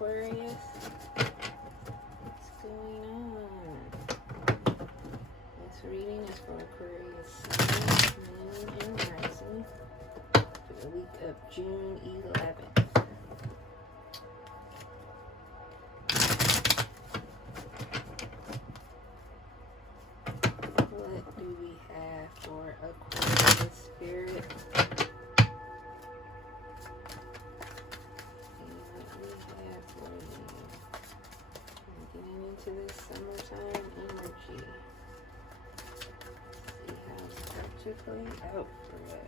Aquarius? What's going on? This reading is for Aquarius Sun, Moon, and Rising for the week of June 11th. What do we have for Aquarius Spirit? Into this summertime energy. See how it's practically out for us.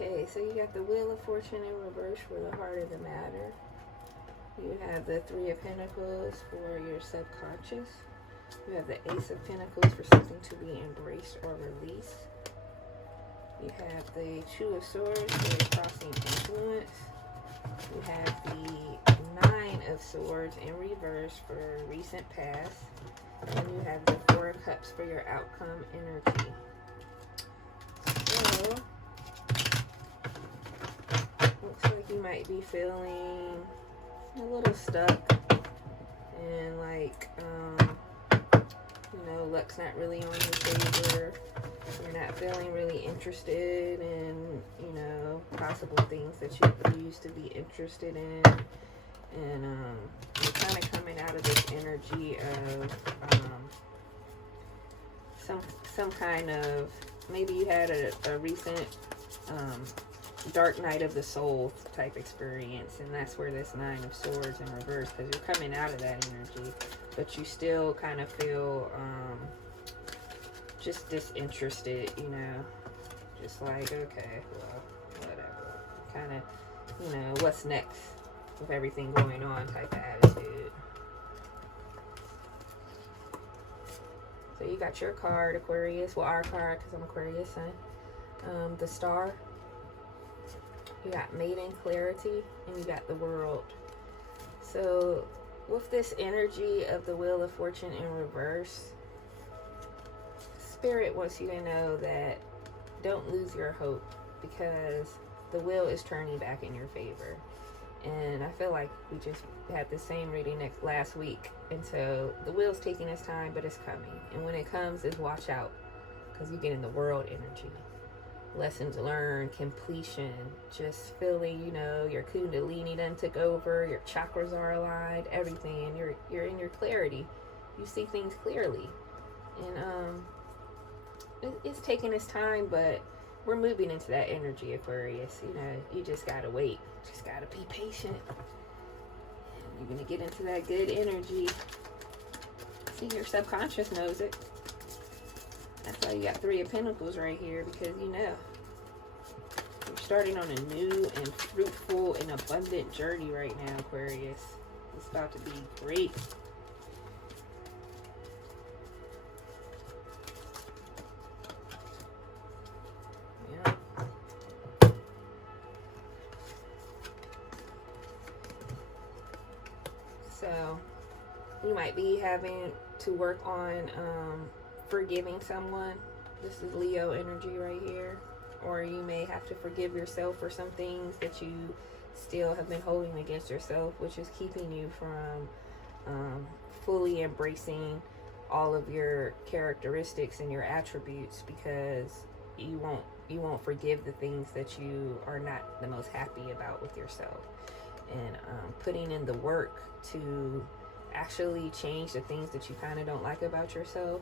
Okay, so you got the Wheel of Fortune in reverse for the heart of the matter. You have the Three of Pentacles for your subconscious. You have the Ace of Pentacles for something to be embraced or released. You have the Two of Swords for the crossing influence. You have the Nine of Swords in reverse for recent past. And you have the Four of Cups for your outcome energy. So looks like you might be feeling a little stuck and like, you know, luck's not really on your favor. You're not feeling really interested in, you know, possible things that you used to be interested in. And you're kind of coming out of this energy of some kind of, maybe you had a recent dark night of the soul type experience, and that's where this Nine of Swords in reverse, because you're coming out of that energy, but you still kind of feel just disinterested, you know, just like, okay, well, whatever, kind of, you know, what's next with everything going on type of attitude. So you got your card, Aquarius, well, our card, because I'm Aquarius Sun, the Star. You got Maiden, Clarity, and you got the World. So with this energy of the Wheel of Fortune in reverse, Spirit wants you to know that don't lose your hope, because the wheel is turning back in your favor. And I feel like we just had the same reading last week, and so the wheel's taking its time, but it's coming. And when it comes, is watch out, because you get in the World energy. Lessons learned, completion, just feeling, you know, your kundalini done took over, your chakras are aligned, everything, and you're in your clarity. You see things clearly. And it's taking its time, but we're moving into that energy, Aquarius. You know, you just gotta wait. Just gotta be patient. You're gonna get into that good energy. See, your subconscious knows it. That's why you got Three of Pentacles right here, because you know you're starting on a new and fruitful and abundant journey right now, Aquarius. It's about to be great. Yeah. So you might be having to work on forgiving someone. This is Leo energy right here. Or you may have to forgive yourself for some things that you still have been holding against yourself, which is keeping you from fully embracing all of your characteristics and your attributes, because you won't forgive the things that you are not the most happy about with yourself. And putting in the work to actually change the things that you kind of don't like about yourself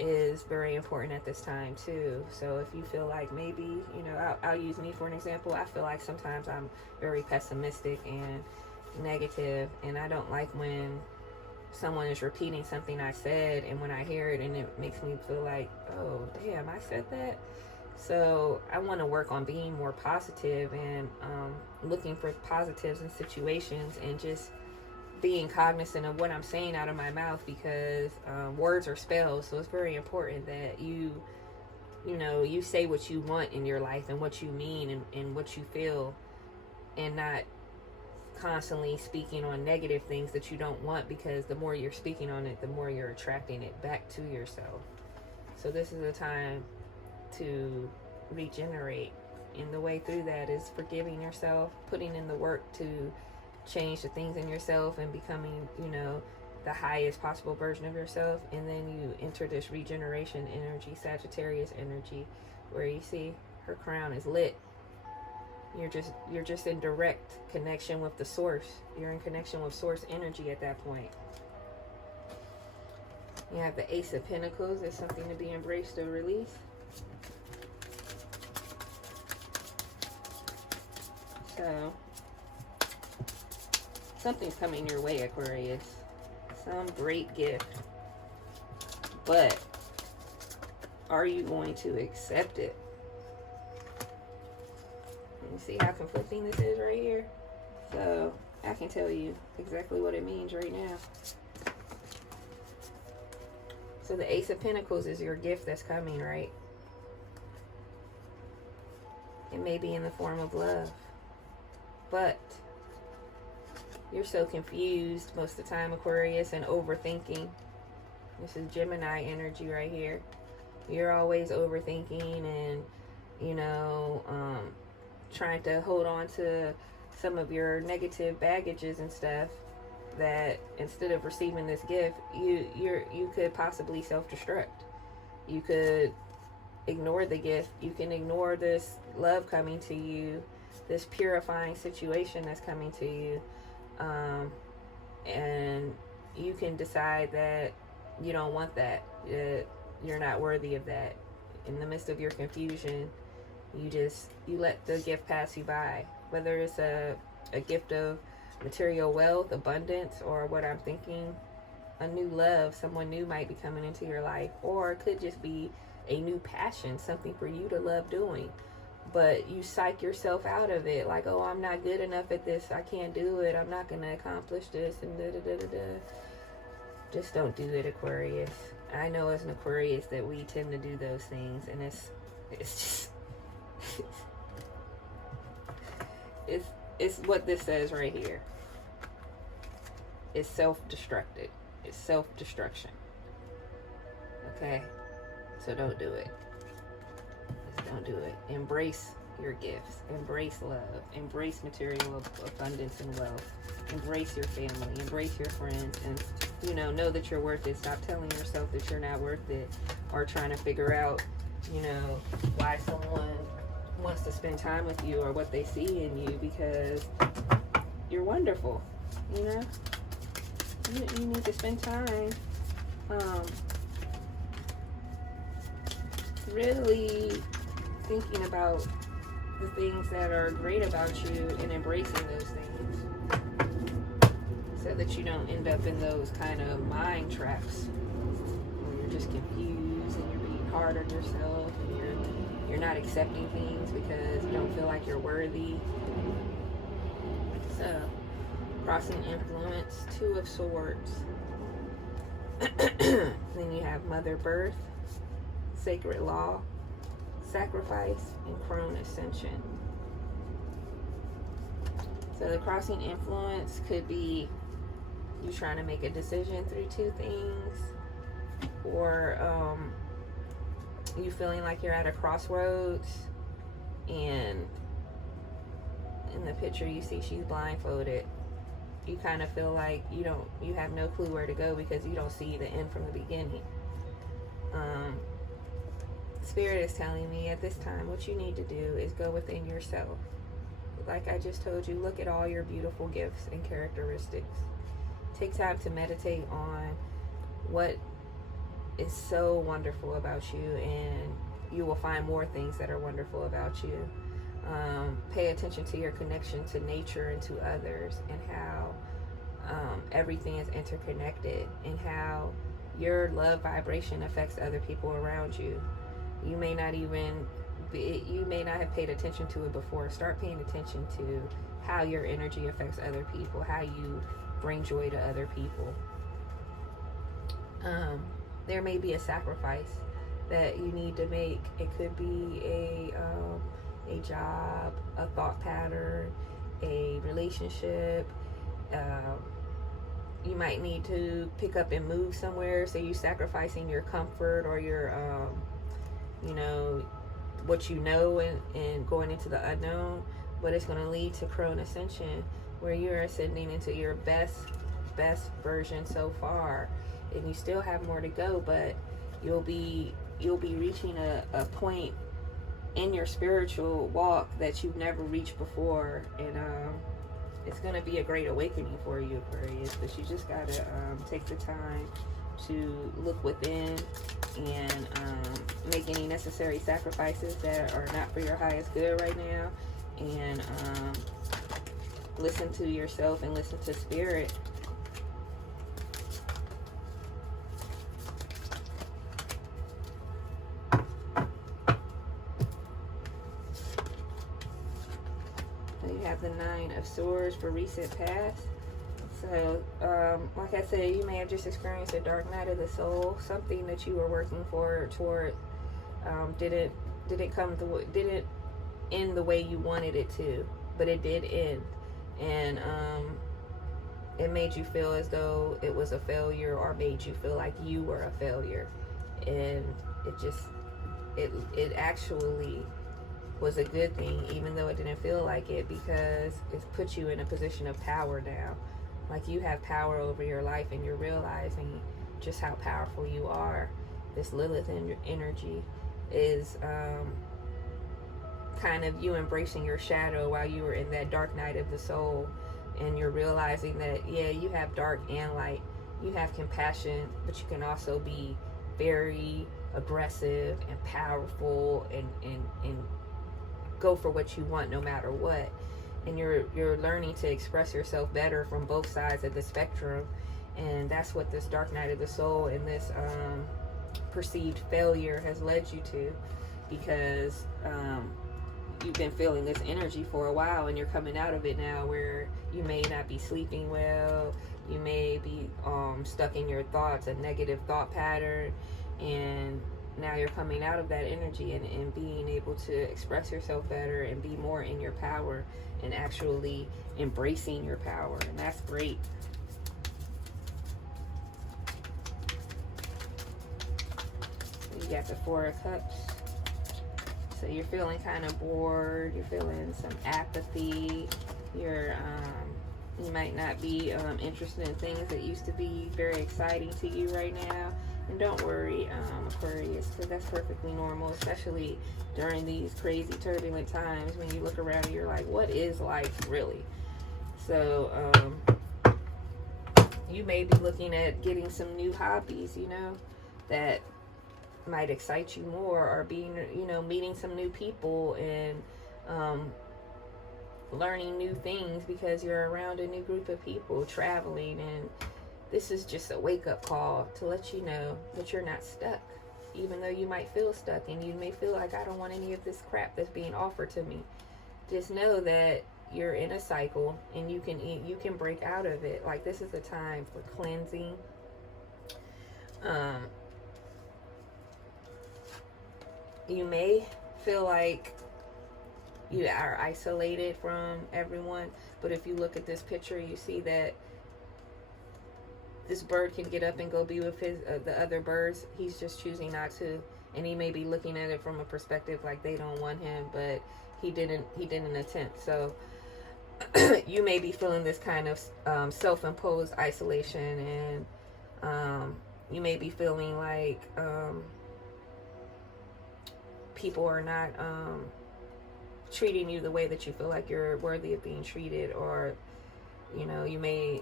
is very important at this time too. So if you feel like maybe, you know, I'll use me for an example. I feel like sometimes I'm very pessimistic and negative, and I don't like when someone is repeating something I said, and when I hear it and it makes me feel like, oh damn, I said that, So I want to work on being more positive and looking for positives in situations, and just being cognizant of what I'm saying out of my mouth, because words are spells. So it's very important that you say what you want in your life and what you mean, and what you feel, and not constantly speaking on negative things that you don't want, because the more you're speaking on it, the more you're attracting it back to yourself. So this is a time to regenerate, and the way through that is forgiving yourself, putting in the work to change the things in yourself, and becoming the highest possible version of yourself. And then you enter this regeneration energy, Sagittarius energy, where you see her crown is lit. You're just in direct connection with the source. You're in connection with source energy at that point. You have the Ace of Pentacles. It's something to be embraced or released. So something's coming your way, Aquarius. Some great gift. But are you going to accept it? You see how conflicting this is right here? So I can tell you exactly what it means right now. So the Ace of Pentacles is your gift that's coming, right? It may be in the form of love, but you're so confused most of the time, Aquarius, and overthinking. This is Gemini energy right here. You're always overthinking and, trying to hold on to some of your negative baggages and stuff, that instead of receiving this gift, you could possibly self-destruct. You could ignore the gift. You can ignore this love coming to you, this purifying situation that's coming to you, and you can decide that you don't want that, you're not worthy of that. In the midst of your confusion, you let the gift pass you by, whether it's a gift of material wealth, abundance, or what I'm thinking, a new love. Someone new might be coming into your life, or it could just be a new passion, something for you to love doing, but you psych yourself out of it, like, oh, I'm not good enough at this, I can't do it, I'm not going to accomplish this, and Just don't do it, Aquarius. I know as an Aquarius that we tend to do those things, and it's just it's what this says right here. It's self-destructed. It's self-destruction. Okay? So don't do it. Just don't do it. Embrace your gifts. Embrace love. Embrace material abundance and wealth. Embrace your family. Embrace your friends. And, know that you're worth it. Stop telling yourself that you're not worth it, or trying to figure out, why someone wants to spend time with you or what they see in you, because you're wonderful. You need to spend time really thinking about the things that are great about you and embracing those things, so that you don't end up in those kind of mind traps where you're just confused and you're being hard on yourself, and you're not accepting things because you don't feel like you're worthy. So, crossing influence, Two of Swords. Then you have Mother Birth, Sacred Law, Sacrifice, and Crone Ascension. So the crossing influence could be you trying to make a decision through two things, or you feeling like you're at a crossroads, and in the picture you see she's blindfolded. You kind of feel like you have no clue where to go because you don't see the end from the beginning. Spirit is telling me at this time what you need to do is go within yourself. Like I just told you, look at all your beautiful gifts and characteristics. Take time to meditate on what is so wonderful about you, and you will find more things that are wonderful about you. Pay attention to your connection to nature and to others, and how everything is interconnected, and how your love vibration affects other people around you. You may not even You may not have paid attention to it before. Start paying attention to how your energy affects other people, how you bring joy to other people. There may be a sacrifice that you need to make. It could be a job, a thought pattern, a relationship. You might need to pick up and move somewhere, so you're sacrificing your comfort or your what you know, and going into the unknown. But it's going to lead to crone ascension, where you're ascending into your best version so far, and you still have more to go, but you'll be reaching a point in your spiritual walk that you've never reached before. And it's going to be a great awakening for you, Aquarius, but you just got to take the time to look within and make any necessary sacrifices that are not for your highest good right now, and listen to yourself and listen to spirit. You have the Nine of Swords for recent past. So, like I said, you may have just experienced a dark night of the soul. Something that you were working toward didn't end the way you wanted it to, but it did end, and it made you feel as though it was a failure, or made you feel like you were a failure, and it actually was a good thing, even though it didn't feel like it, because it's put you in a position of power now. Like, you have power over your life, and you're realizing just how powerful you are. This Lilith energy is kind of you embracing your shadow while you were in that dark night of the soul, and you're realizing that, yeah, you have dark and light. You have compassion, but you can also be very aggressive and powerful, and go for what you want no matter what. And you're learning to express yourself better from both sides of the spectrum. And that's what this dark night of the soul and this perceived failure has led you to, because you've been feeling this energy for a while, and you're coming out of it now, where you may not be sleeping well, you may be stuck in your thoughts, a negative thought pattern, and now you're coming out of that energy and being able to express yourself better and be more in your power, and actually embracing your power. And that's great. You got the Four of Cups. So you're feeling kind of bored. You're feeling some apathy. You might not be interested in things that used to be very exciting to you right now. And don't worry, Aquarius, because that's perfectly normal, especially during these crazy, turbulent times when you look around and you're like, what is life really? So you may be looking at getting some new hobbies, that might excite you more, or being, meeting some new people and learning new things because you're around a new group of people, traveling. And this is just a wake-up call to let you know that you're not stuck, even though you might feel stuck and you may feel like, I don't want any of this crap that's being offered to me. Just know that you're in a cycle, and you can break out of it. Like, this is a time for cleansing. You may feel like you are isolated from everyone, but if you look at this picture, you see that this bird can get up and go be with the other birds. He's just choosing not to, and he may be looking at it from a perspective like they don't want him, but he didn't attempt. So you may be feeling this kind of self-imposed isolation, and you may be feeling like people are not treating you the way that you feel like you're worthy of being treated, or you may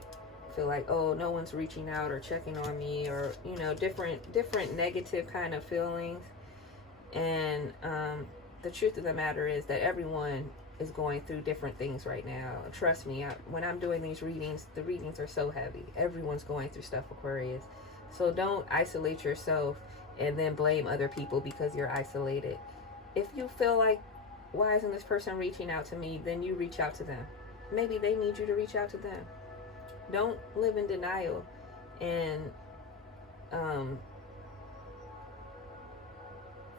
feel like, oh, no one's reaching out or checking on me, or different negative kind of feelings. And the truth of the matter is that everyone is going through different things right now. Trust me, when I'm doing these readings, the readings are so heavy. Everyone's going through stuff, Aquarius. So don't isolate yourself and then blame other people because you're isolated. if you feel like, why isn't this person reaching out to me, then you reach out to them. Maybe they need you to reach out to them. Don't live in denial and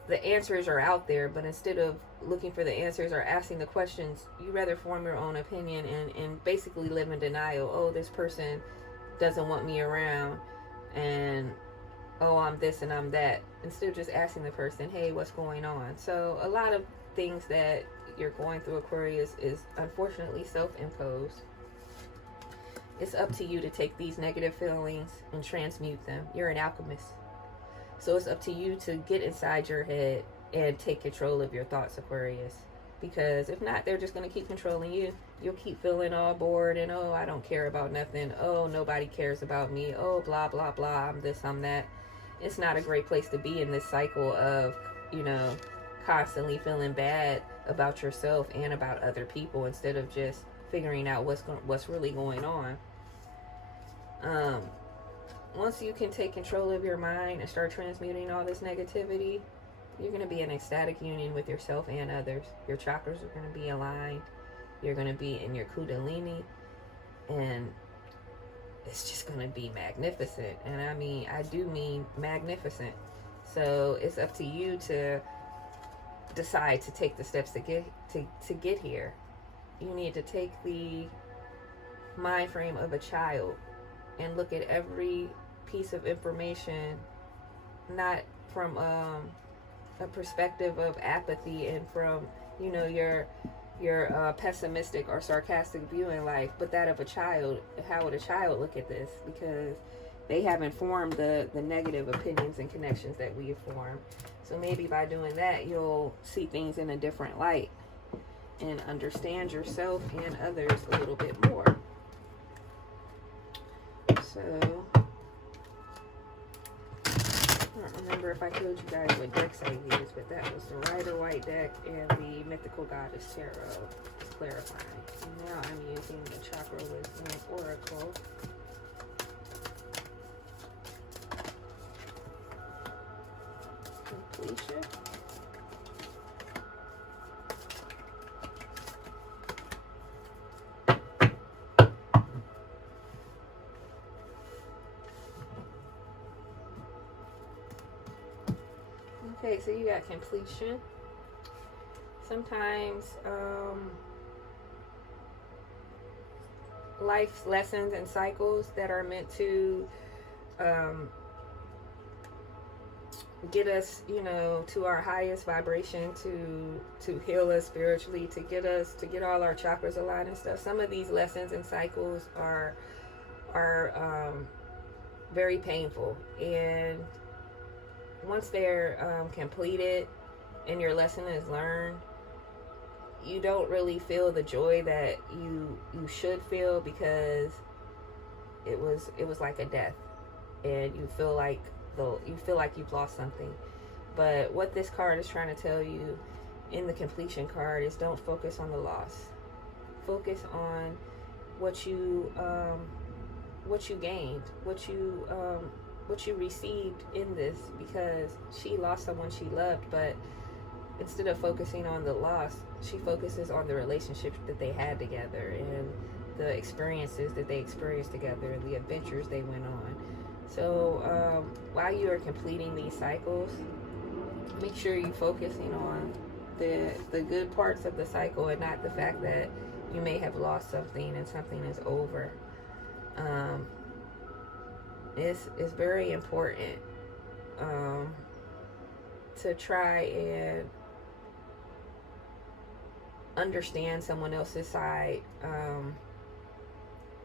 the answers are out there, but instead of looking for the answers or asking the questions, you rather form your own opinion and basically live in denial. Oh, this person doesn't want me around, and oh, I'm this and I'm that, instead of just asking the person, hey, what's going on? So a lot of things that you're going through, Aquarius, is unfortunately self-imposed. It's up to you to take these negative feelings and transmute them. You're an alchemist. So it's up to you to get inside your head and take control of your thoughts, Aquarius. Because if not, they're just going to keep controlling you. You'll keep feeling all bored and, oh, I don't care about nothing. Oh, nobody cares about me. Oh, blah, blah, blah. I'm this, I'm that. It's not a great place to be in this cycle of, you know, constantly feeling bad about yourself and about other people instead of just figuring out what's really going on. Once you can take control of your mind and start transmuting all this negativity, you're going to be in ecstatic union with yourself and others. Your chakras are going to be aligned. You're going to be in your kundalini, and it's just going to be magnificent. And I mean, I do mean magnificent. So it's up to you to decide to take the steps to get here. You need to take the mind frame of a child and look at every piece of information not from a perspective of apathy and from, you know, your pessimistic or sarcastic view in life, but that of a child. How would a child look at this? Because they haven't formed the negative opinions and connections that we have formed. So maybe by doing that, you'll see things in a different light and understand yourself and others a little bit more. So, I don't remember if I told you guys what decks I used, but that was the Rider-Waite deck and the Mythical Goddess Tarot. Just clarifying. And now I'm using the Chakra Wisdom Oracle. Completion. Okay, so you got completion. Sometimes life's lessons and cycles that are meant to get us, you know, to our highest vibration, to heal us spiritually, to get all our chakras aligned and stuff. Some of these lessons and cycles are very painful, and once they're completed and your lesson is learned, you don't really feel the joy that you should feel, because it was like a death, and you feel like you've lost something. But what this card is trying to tell you in the completion card is, don't focus on the loss. Focus on what you gained, what you received in this, because she lost someone she loved, but instead of focusing on the loss, she focuses on the relationships that they had together and the experiences that they experienced together and the adventures they went on. So while you are completing these cycles, make sure you're focusing on the good parts of the cycle and not the fact that you may have lost something and something is over. It's very important to try and understand someone else's side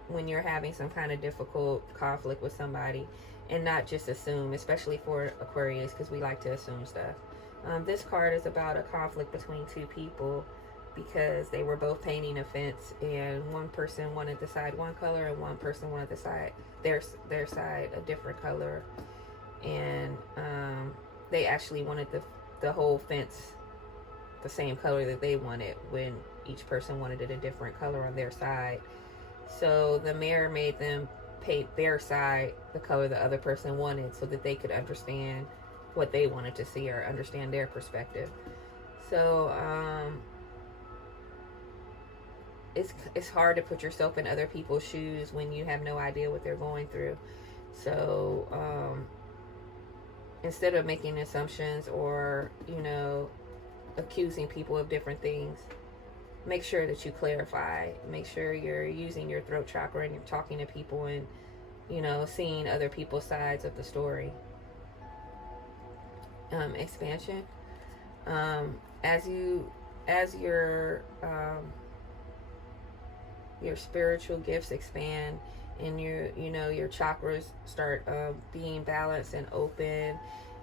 when you're having some kind of difficult conflict with somebody, and not just assume, especially for Aquarius, because we like to assume stuff. This card is about a conflict between two people because they were both painting a fence, and one person wanted the side one color and one person wanted the side their side a different color, and they actually wanted the whole fence the same color that they wanted, when each person wanted it a different color on their side. So the mayor made them paint their side the color the other person wanted, so that they could understand what they wanted to see or understand their perspective. So it's hard to put yourself in other people's shoes when you have no idea what they're going through. So instead of making assumptions or, you know, accusing people of different things, make sure that you clarify. Make sure you're using your throat chakra and you're talking to people and, you know, seeing other people's sides of the story. Expansion. As your spiritual gifts expand and your chakras start being balanced and open,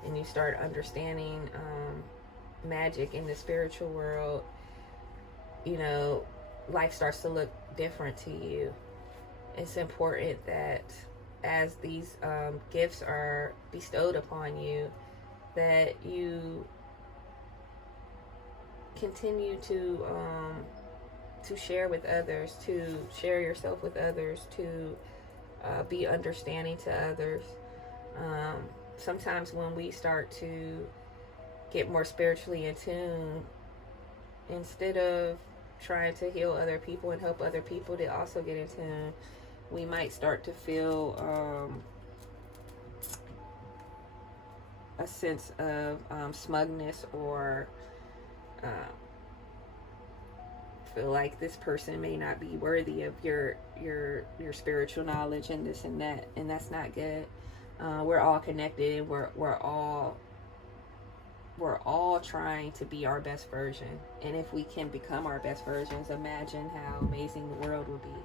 and you start understanding magic in the spiritual world, you know, life starts to look different to you. It's important that as these gifts are bestowed upon you, that you continue to share with others, to share yourself with others, to be understanding to others. Sometimes when we start to get more spiritually in tune, instead of trying to heal other people and help other people to also get in tune, we might start to feel a sense of smugness, or feel like this person may not be worthy of your spiritual knowledge and this and that, and that's not good. We're all connected. We're all trying to be our best version, and if we can become our best versions, imagine how amazing the world will be.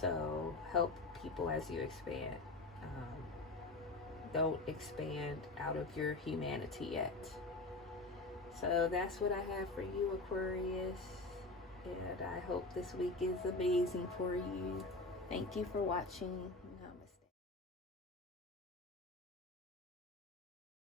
So help people as you expand. Don't expand out of your humanity yet. So that's what I have for you, Aquarius. And I hope this week is amazing for you. Thank you for watching. Namaste.